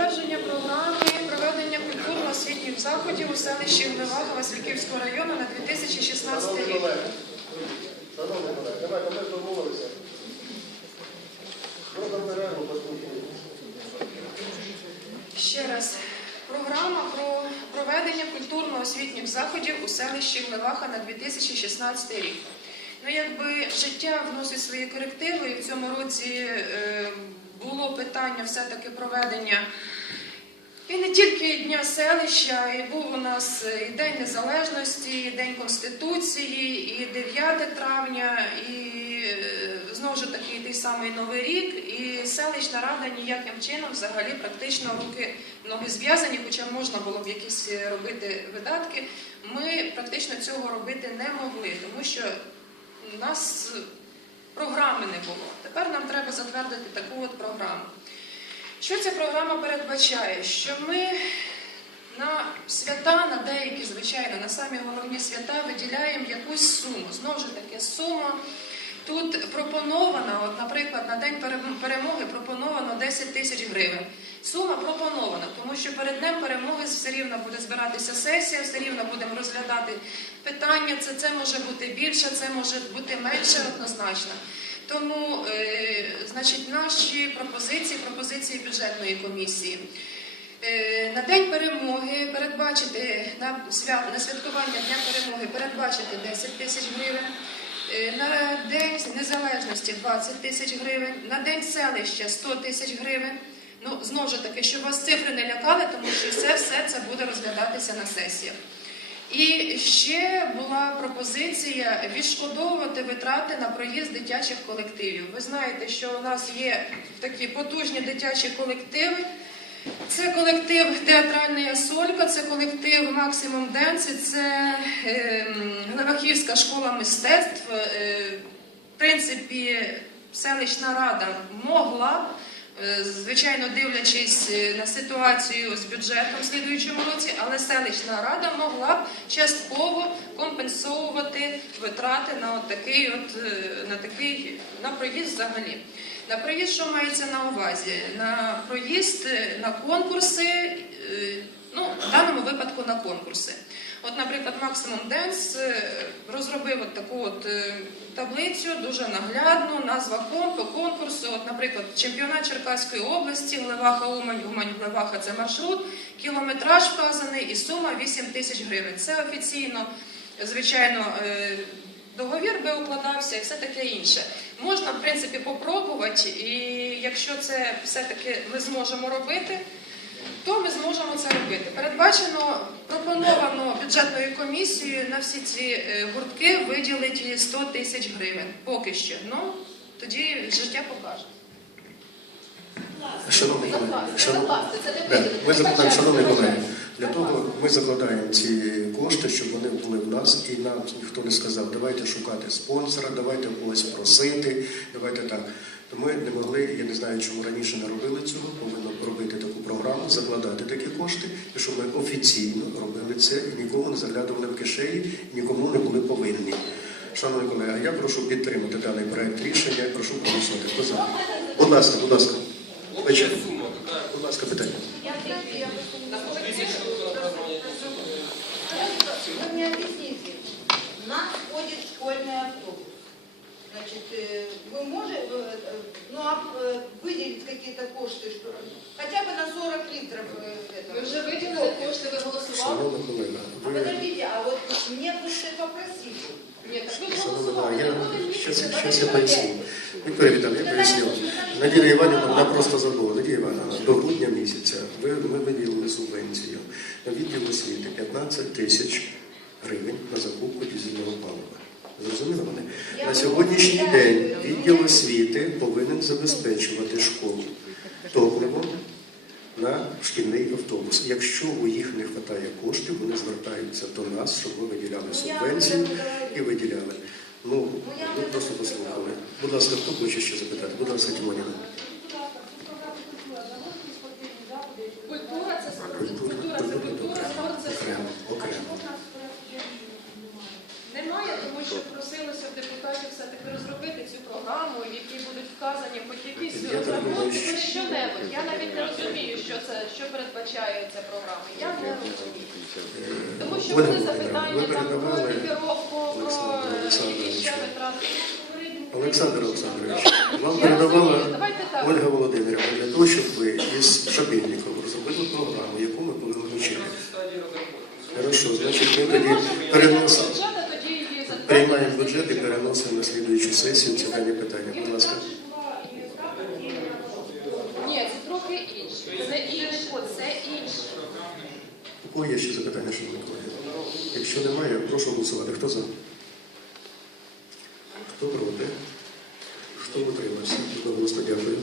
затвердження програми проведення культурно-освітніх заходів у селищі Гневага Васильківського району на 2016 Шановні рік. колеги, шановні колеги, давайте ми домовилися. Про перерву поспілкуємося. Ще раз. Програма про проведення культурно-освітніх заходів у селищі Гневаха на 2016 рік. Ну, якби життя вносить свої корективи, і в цьому році е, було питання все-таки проведення і не тільки Дня селища, і був у нас і День Незалежності, і День Конституції, і 9 травня, і е, знову ж таки той самий Новий рік. І селищна рада ніяким чином взагалі практично руки ноги зв'язані, хоча можна було б якісь е, робити видатки. Ми практично цього робити не могли, тому що нас програми не було. Тепер нам треба затвердити таку от програму. Що ця програма передбачає? Що ми на свята, на деякі, звичайно, на самі головні свята виділяємо якусь суму. Знову ж таки, сума тут пропонована, от, наприклад, на День перемоги пропоновано 10 тисяч гривень. Сума пропонована, тому що перед днем перемоги все рівно буде збиратися сесія, все рівно будемо розглядати питання. Це, це може бути більше, це може бути менше однозначно. Тому, е, значить, наші пропозиції, пропозиції бюджетної комісії. Е, На день перемоги передбачити на свят на святкування Дня перемоги передбачити 10 тисяч гривень. Е, На День Незалежності 20 тисяч гривень, на День селища 100 тисяч гривень. Ну, знову ж таки, щоб вас цифри не лякали, тому що це все це буде розглядатися на сесіях. І ще була пропозиція відшкодовувати витрати на проїзд дитячих колективів. Ви знаєте, що у нас є такі потужні дитячі колективи. Це колектив Театральний Солька, це колектив Максимум Денси, це е, Глевахівська школа мистецтв. Е, в принципі, селищна рада могла звичайно, дивлячись е, на ситуацію з бюджетом в слідуючому році, але селищна рада могла б частково компенсовувати витрати на такий, от, е, на такий на проїзд взагалі. На проїзд, що мається на увазі? На проїзд е, на конкурси, е, ну, в даному випадку на конкурси. От, наприклад, Максимум Денс е, розробив от таку от е, таблицю, дуже наглядну, назва кон- конкурсу. От, наприклад, чемпіонат Черкаської області, Глеваха Умань, Умань Глеваха це маршрут, кілометраж вказаний і сума 8 тисяч гривень. Це офіційно, звичайно, е, договір би укладався і все таке інше. Можна, в принципі, попробувати, і якщо це все-таки ми зможемо робити, то ми зможемо це робити. Передбачено, пропоновано бюджетною комісією на всі ці е, гуртки виділити 100 тисяч гривень. Поки що. Ну, тоді життя покаже. Шановні колеги, шановні, Да, ми колеги, для того ми закладаємо ці кошти, щоб вони були в нас, і нам ніхто не сказав, давайте шукати спонсора, давайте когось просити, давайте так. Ми не могли, я не знаю, чому раніше не робили цього, повинно робити таку програму, закладати такі кошти, і щоб ми офіційно робили це і нікому не заглядували в кишені, і нікому не були повинні. Шановні колеги, я прошу підтримати даний проект рішення, я прошу проголосувати. Хто за? Будь ласка, будь ласка. Общая сумма какая? Будь ласка, питання. Вы мне объясните. У нас ходит школьный автобус. Значит, э, вы можете э, ну, а, э, выделить какие-то кошты, что, хотя бы на 40 Шановна колега, А ви подождите, а вот мне попросили. Ні, так я поясню. Вікторія Віталіївна, поясню. Надія Іванівна, вона просто забула. Надія Іванівна, до грудня місяця ви, ми виділили субвенцію на відділ освіти 15 тисяч гривень на закупку дизельного палива. Зрозуміли мене? На сьогоднішній день відділ освіти повинен забезпечувати школу топливом на шкільний автобус. Якщо у їх не вистачає коштів, вони звертаються до нас, щоб ми виділяли субвенцію і виділяли. Ну, ви просто послухали. Будь ласка, хто хоче ще запитати? Будь ласка, Тимоніна. Вказані хоч якісь розрахунки, що- хоч що-небудь. Я навіть не розумію, що це, що передбачає ця програма, я не розумію. Тому що були запитання там про екіпіровку, про Олександру е, які ще витрати. Олександр Олександрович, вам передавала. Ольга Володимирівна для того, щоб ви із Шабельником розробили програму, яку ми повинні вчити. Хорошо, значить ми тоді переносимо. Приймаємо бюджет і переносимо на слідуючу сесію це дане питання. Будь ласка. Трохи інше. Це інше, це інше. У кого є ще запитання, шановні колеги? Якщо немає, прошу голосувати. Хто за? Хто проти? Хто утримався? Одноголосно дякую.